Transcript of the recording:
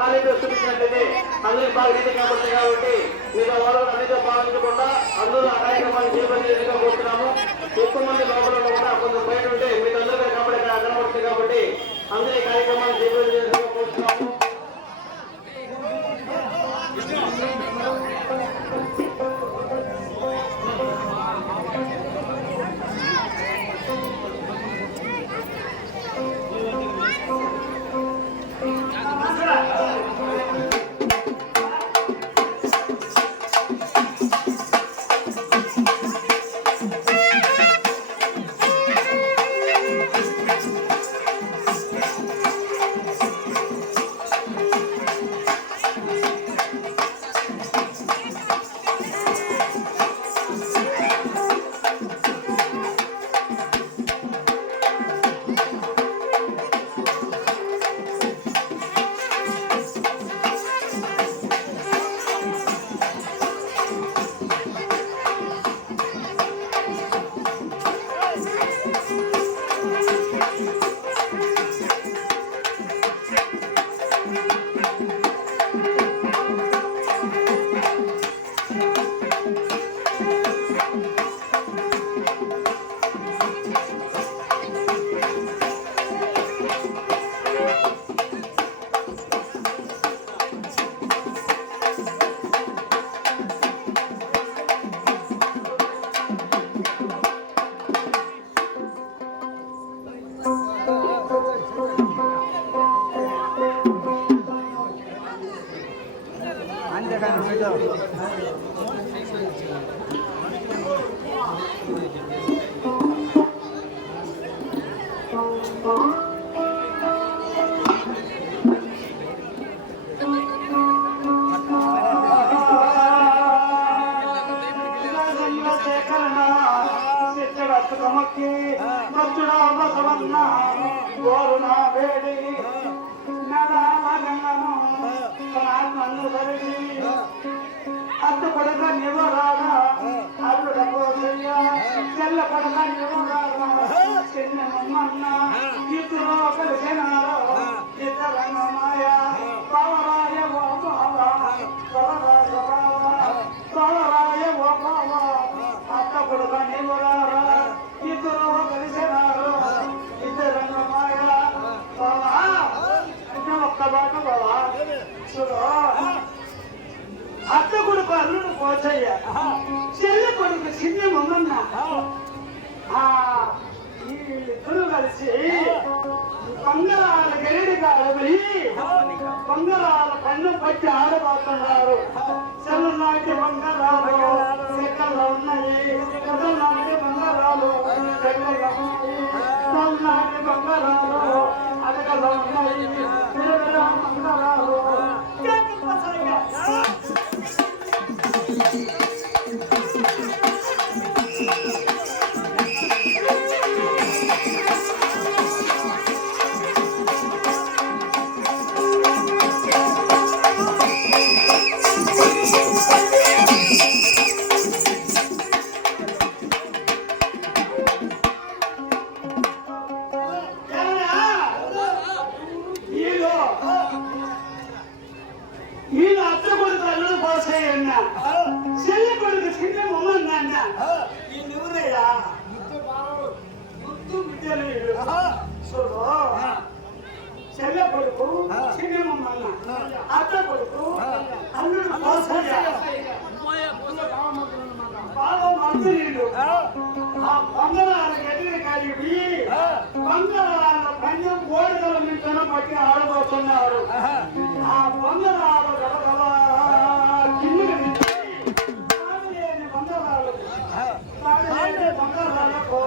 College చూపించినట్లయితే అందరికి బాగా నీతి కనబడుతుంది కాబట్టి మీరు వాళ్ళు అనేది పాలించకుండా అందరూ ఆ కార్యక్రమాన్ని చేపట్టేదిగా కోరుతున్నాము. ఎక్కువ మంది లోపల కూడా కొంచెం బయట ఉంటే మీకు అందరికీ కనబడుతుంది కాబట్టి అందరూ ఈ కార్యక్రమాన్ని చేపట్టేదిగా కోరుతున్నాము. అత్త కొడక నివరాగా అల్లుడ పోసయ్యా చెల్ల కొడక నివరాగా చిన్నమన్న ఇద్దరు కలిసినారు ఇద్దరంగమాయ పవరాయ ఓ బావా పవరాయ ఓ బావా అత్త కొడక నివరాగా ఇద్దరు కలిసినారు ఇద్దరంగమాయ బావా అంటే ఒక్క బాట బావా చూడు అత్త కొడుకు అల్లుడు పోచయ్య చెల్లి కొడుకు చిన్న మమ్మన్న వీళ్ళిద్దరూ కలిసి బంగారాల గరిడి కాడబోయి బంగారాల కన్ను పట్టి ఆడబోతున్నారు. చెల్లు నాటి బంగారాలు సెక్కల్లో ఉన్నాయి, కథలు నాటి బంగారాలు సెక్కల్లో ఉన్నాయి, తల్లు నాటి బంగారాలు అడగల్లో ఉన్నాయి, బంగారాలు చెల్లి కొడుకు చిన్న మమ్మన్న వీళ్ళెవరయ్యా ముద్దు బిడ్డలు చూడు. చెల్లె కొడుకు చిన్న మమ్మన్న, అత్త కొడుకు అల్లుడు బాగా మంత్రులు ఆ బంగారాల గదిని కలిపి బంగారాల పందెం కోడికల మీద పట్టి ఆడబోతున్నారు. ఆ బంగారాల గడగల బంగారాలకు